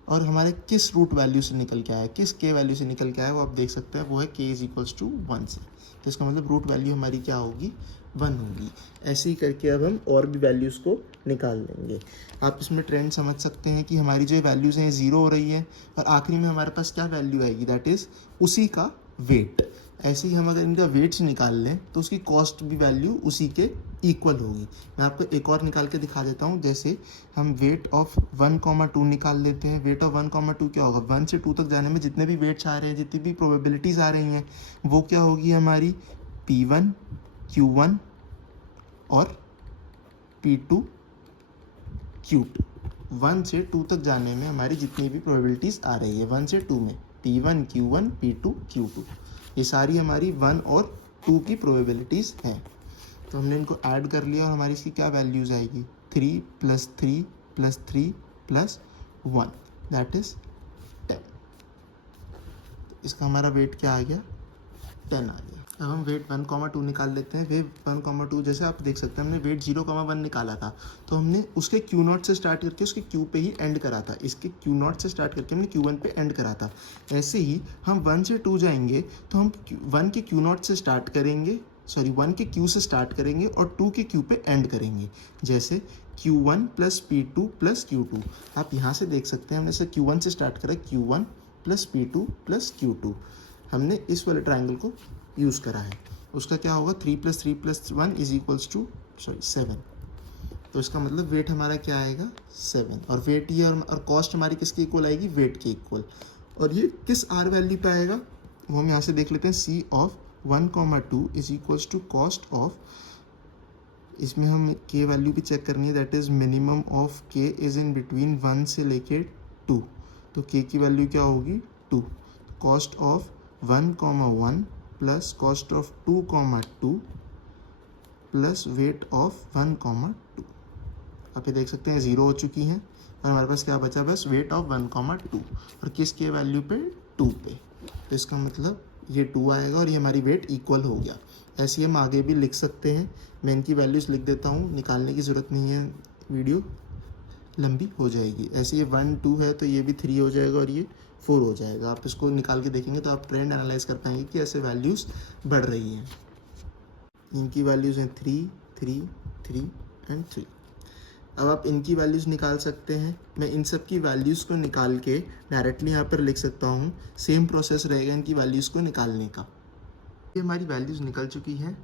और हमारे किस रूट वैल्यू से निकल के आया, किस के वैल्यू से निकल के आया वो आप देख सकते हैं, वो है के इज इक्वल्स टू 1 से, तो इसका मतलब रूट वैल्यू हमारी क्या होगी, 1 होगी। ऐसे ही करके अब हम और भी वैल्यूज़ को निकाल लेंगे। आप इसमें ट्रेंड समझ सकते हैं कि हमारी जो वैल्यूज़ हैं 0 हो रही है और आखिरी में हमारे पास क्या वैल्यू आएगी, दैट इज़ उसी का वेट। ऐसे ही हम अगर इनका वेट्स निकाल लें तो उसकी कॉस्ट भी वैल्यू उसी के इक्वल होगी। मैं आपको एक और निकाल के दिखा देता हूँ। जैसे हम वेट ऑफ 1,2 निकाल लेते हैं। वेट ऑफ 1,2 क्या होगा, 1 से 2 तक जाने में जितने भी वेट्स आ रहे हैं, जितनी भी प्रोबेबिलिटीज़ आ रही हैं, वो क्या होगी हमारी P1 Q1 और P2 Q2। 1 से 2 तक जाने में हमारी जितनी भी प्रोबेबिलिटीज़ आ रही है 1 से 2 में, P1 Q1 P2 Q2, ये सारी हमारी 1 और 2 की प्रोबेबिलिटीज़ हैं। तो हमने इनको ऐड कर लिया और हमारी इसकी क्या वैल्यूज़ आएगी, 3 + 3 + 3 + 1 दैट इज़ 10। इसका हमारा वेट क्या आ गया, 10 आ गया। अब हम वेट 1,2 निकाल लेते हैं। वेट 1,2 जैसे आप देख सकते हैं हमने वेट 0,1 निकाला था, तो हमने उसके Q0 से स्टार्ट करके उसके Q पे ही एंड करा था। इसके Q0 से स्टार्ट करके हमने Q1 पे एंड करा था। ऐसे ही हम 1 से 2 जाएंगे तो हम 1 के Q0 से स्टार्ट करेंगे, 1 के Q से स्टार्ट करेंगे और 2 के Q पे एंड करेंगे। जैसे Q1 + P2 + Q2, आप यहाँ से देख सकते हैं हमने से Q1 से स्टार्ट करा, Q1 + P2 + Q2, हमने इस वाले ट्राइंगल को यूज़ करा है। उसका क्या होगा, 3 + 3 + 1 = 7। तो इसका मतलब वेट हमारा क्या आएगा, 7। और वेट ये और कॉस्ट हमारी किसके इक्वल आएगी, वेट के इक्वल। और ये किस आर वैल्यू पे आएगा वो हम यहाँ से देख लेते हैं। C ऑफ 1,2 = कॉस्ट ऑफ, इसमें हम के वैल्यू भी चेक करनी है, that is minimum of K is in between 1 से लेके 2, तो के की वैल्यू क्या होगी, 2। Cost of 1,1 plus cost of 2,2 plus weight of 1,2। आप ये देख सकते हैं 0 हो चुकी हैं और हमारे पास क्या बचा, बस वेट ऑफ 1,2 और किसके वैल्यू पे, 2 पे। तो इसका मतलब ये 2 आएगा और ये हमारी वेट इक्वल हो गया। ऐसे ही हम आगे भी लिख सकते हैं। मैं इनकी वैल्यूज़ लिख देता हूँ, निकालने की ज़रूरत नहीं है, वीडियो लंबी हो जाएगी। ऐसे ये 1 2 है तो ये भी 3 हो जाएगा और ये 4 हो जाएगा। आप इसको निकाल के देखेंगे तो आप ट्रेंड एनालाइज कर पाएंगे कि ऐसे वैल्यूज़ बढ़ रही हैं। इनकी वैल्यूज़ हैं 3 3 3 एंड 3। अब आप इनकी वैल्यूज़ निकाल सकते हैं। मैं इन सब की वैल्यूज़ को निकाल के डायरेक्टली यहाँ पर लिख सकता हूँ। सेम प्रोसेस रहेगा इनकी वैल्यूज़ को निकालने का। ये हमारी वैल्यूज़ निकल चुकी हैं।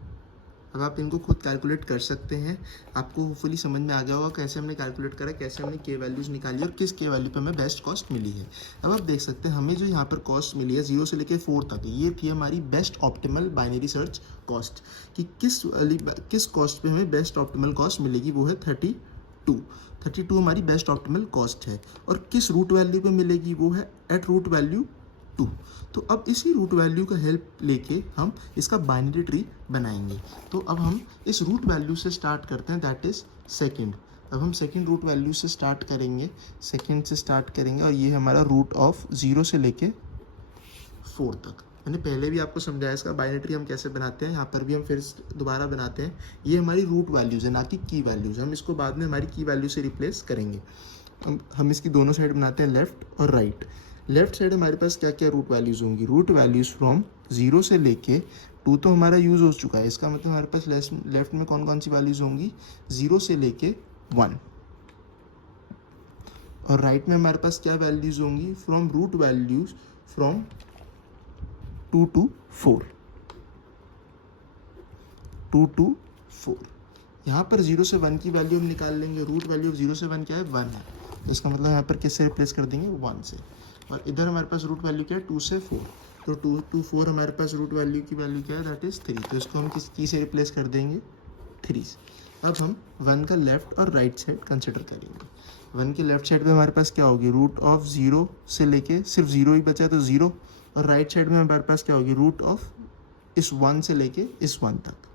अब आप इनको खुद कैलकुलेट कर सकते हैं। आपको होपफुली समझ में आ गया होगा कैसे हमने कैलकुलेट करा, कैसे हमने के वैल्यूज़ निकाली और किस के वैल्यू पे हमें बेस्ट कॉस्ट मिली है। अब आप देख सकते हैं हमें जो यहाँ पर कॉस्ट मिली है 0 से लेकर 4 तक, ये थी हमारी best optimal binary search cost कि किस कॉस्ट पे हमें बेस्ट ऑप्टिमल कॉस्ट मिलेगी, वो है 32 हमारी बेस्ट ऑप्टिमल कॉस्ट है। और किस रूट वैल्यू पे मिलेगी, वो है एट रूट वैल्यू 2। तो अब इसी रूट वैल्यू का हेल्प लेके हम इसका बाइनरी ट्री बनाएंगे। तो अब हम इस रूट वैल्यू से स्टार्ट करते हैं, दैट इज़ सेकंड। अब हम सेकंड रूट वैल्यू से स्टार्ट करेंगे, सेकंड से स्टार्ट करेंगे और ये हमारा रूट ऑफ 0 से लेके 4 तक। मैंने पहले भी आपको समझाया इसका बाइनरी ट्री हम कैसे बनाते हैं, यहाँ पर भी हम फिर दोबारा बनाते हैं। ये हमारी रूट वैल्यूज़ है, ना कि की वैल्यूज़। हम इसको बाद में हमारी की वैल्यू से रिप्लेस करेंगे। हम इसकी दोनों साइड बनाते हैं, लेफ़्ट और राइट। लेफ्ट साइड हमारे पास क्या क्या रूट वैल्यूज़ होंगी, रूट वैल्यूज़ फ्रॉम 0 से लेके 2 तो हमारा यूज़ हो चुका है, इसका मतलब हमारे पास लेफ्ट में कौन कौन सी वैल्यूज़ होंगी, 0 से लेके 1। और राइट में हमारे पास क्या वैल्यूज़ होंगी, from root values from 2 to 4, 2 to 4। यहाँ पर 0 से 1 की वैल्यू हम निकाल लेंगे। रूट वैल्यू ऑफ 0 से 1 क्या है, 1 है, तो इसका मतलब यहाँ पर किससे रिप्लेस कर देंगे, 1 से। और इधर हमारे पास रूट वैल्यू क्या है, 2 से 4, तो 2 to 4 हमारे पास रूट वैल्यू की वैल्यू क्या है, दैट इज़ 3, तो इसको हम किस की से रिप्लेस कर देंगे, 3 से। अब हम 1 का लेफ्ट और राइट साइड कंसिडर करेंगे। 1 के लेफ्ट साइड पे हमारे पास क्या होगी, रूट ऑफ 0 से लेके सिर्फ 0 ही बचा है तो 0, और राइट साइड में हमारे पास क्या होगी, रूट ऑफ इस 1 से लेके इस 1 तक।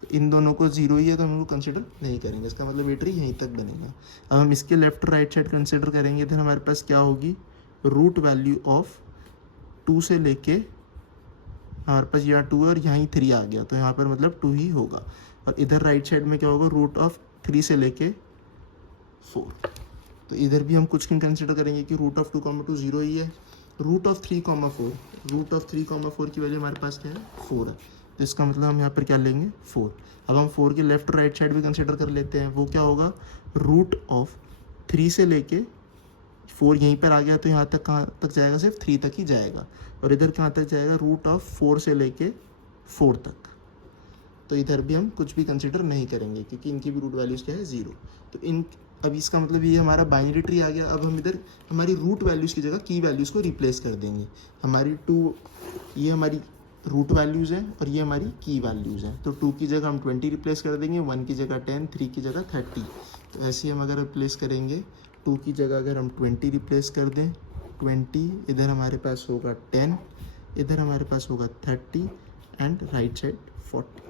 तो इन दोनों को 0 ही है तो हम लोग कंसिडर नहीं करेंगे, इसका मतलब ये ट्री यहीं तक बनेगा। अब हम इसके लेफ्ट और राइट साइड कंसिडर करेंगे, इधर हमारे पास क्या होगी, रूट वैल्यू ऑफ 2 से लेके हमारे पास यहाँ 2 और यहाँ 3 आ गया, तो यहाँ पर मतलब 2 ही होगा। और इधर राइट साइड में क्या होगा, रूट ऑफ 3 से लेके 4, तो इधर भी हम कुछ कंसिडर करेंगे कि रूट ऑफ 2, 2 0 ही है। रूट ऑफ 3, 4, रूट ऑफ 3, 4 की वैल्यू हमारे पास क्या है, 4 है, तो इसका मतलब हम यहाँ पर क्या लेंगे, 4। अब हम 4 के लेफ्ट और राइट साइड भी कंसिडर कर लेते हैं, वो क्या होगा, रूट ऑफ 3 से लेके 4 यहीं पर आ गया, तो यहाँ तक कहाँ तक जाएगा, सिर्फ 3 तक ही जाएगा। और इधर कहाँ तक जाएगा, रूट ऑफ 4 से लेके 4 तक, तो इधर भी हम कुछ भी कंसिडर नहीं करेंगे क्योंकि इनकी भी रूट वैल्यूज़ क्या है, 0। तो इन अब इसका मतलब ये हमारा बाइनरी ट्री आ गया। अब हम इधर हमारी रूट वैल्यूज़ की जगह की वैल्यूज़ को रिप्लेस कर देंगे। हमारी 2, ये हमारी रूट वैल्यूज़ हैं और ये हमारी की वैल्यूज़ हैं, तो 2 की जगह हम 20 रिप्लेस कर देंगे, 1 की जगह 10, 3 की जगह 30। तो ऐसे हम अगर रिप्लेस करेंगे, 2 की जगह अगर हम 20 रिप्लेस कर दें, 20, इधर हमारे पास होगा 10, इधर हमारे पास होगा 30 एंड राइट साइड 40।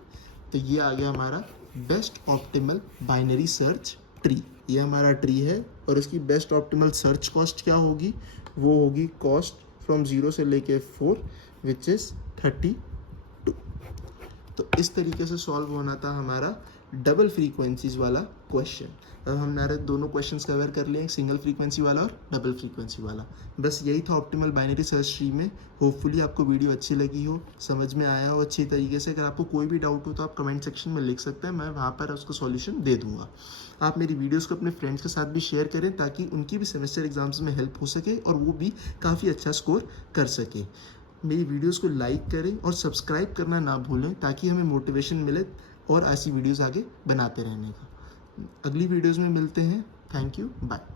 तो ये आ गया हमारा best optimal binary search tree. ये हमारा ट्री है और इसकी बेस्ट ऑप्टिमल सर्च कॉस्ट क्या होगी, वो होगी कॉस्ट फ्रॉम 0 से लेके 4 विच इज़ 32। तो इस तरीके से सॉल्व होना था हमारा डबल फ्रीक्वेंसीज वाला क्वेश्चन। अब हमारे दोनों क्वेश्चंस कवर कर लिए, सिंगल फ्रीक्वेंसी वाला और डबल फ्रीक्वेंसी वाला। बस यही था ऑप्टिमल बाइनरी सर्च ट्री में। होपफुली आपको वीडियो अच्छी लगी हो, समझ में आया हो अच्छी तरीके से। अगर आपको कोई भी डाउट हो तो आप कमेंट सेक्शन में लिख सकते हैं, मैं वहाँ पर उसको सॉल्यूशन दे दूँगा। आप मेरी वीडियोज़ को अपने फ्रेंड्स के साथ भी शेयर करें ताकि उनकी भी सेमेस्टर एग्जाम्स में हेल्प हो सके और वो भी काफ़ी अच्छा स्कोर कर सके। मेरी वीडियोज़ को लाइक करें और सब्सक्राइब करना ना भूलें ताकि हमें मोटिवेशन मिले और ऐसी वीडियोज़ आगे बनाते रहने का। अगली वीडियोज़ में मिलते हैं। Thank you, bye.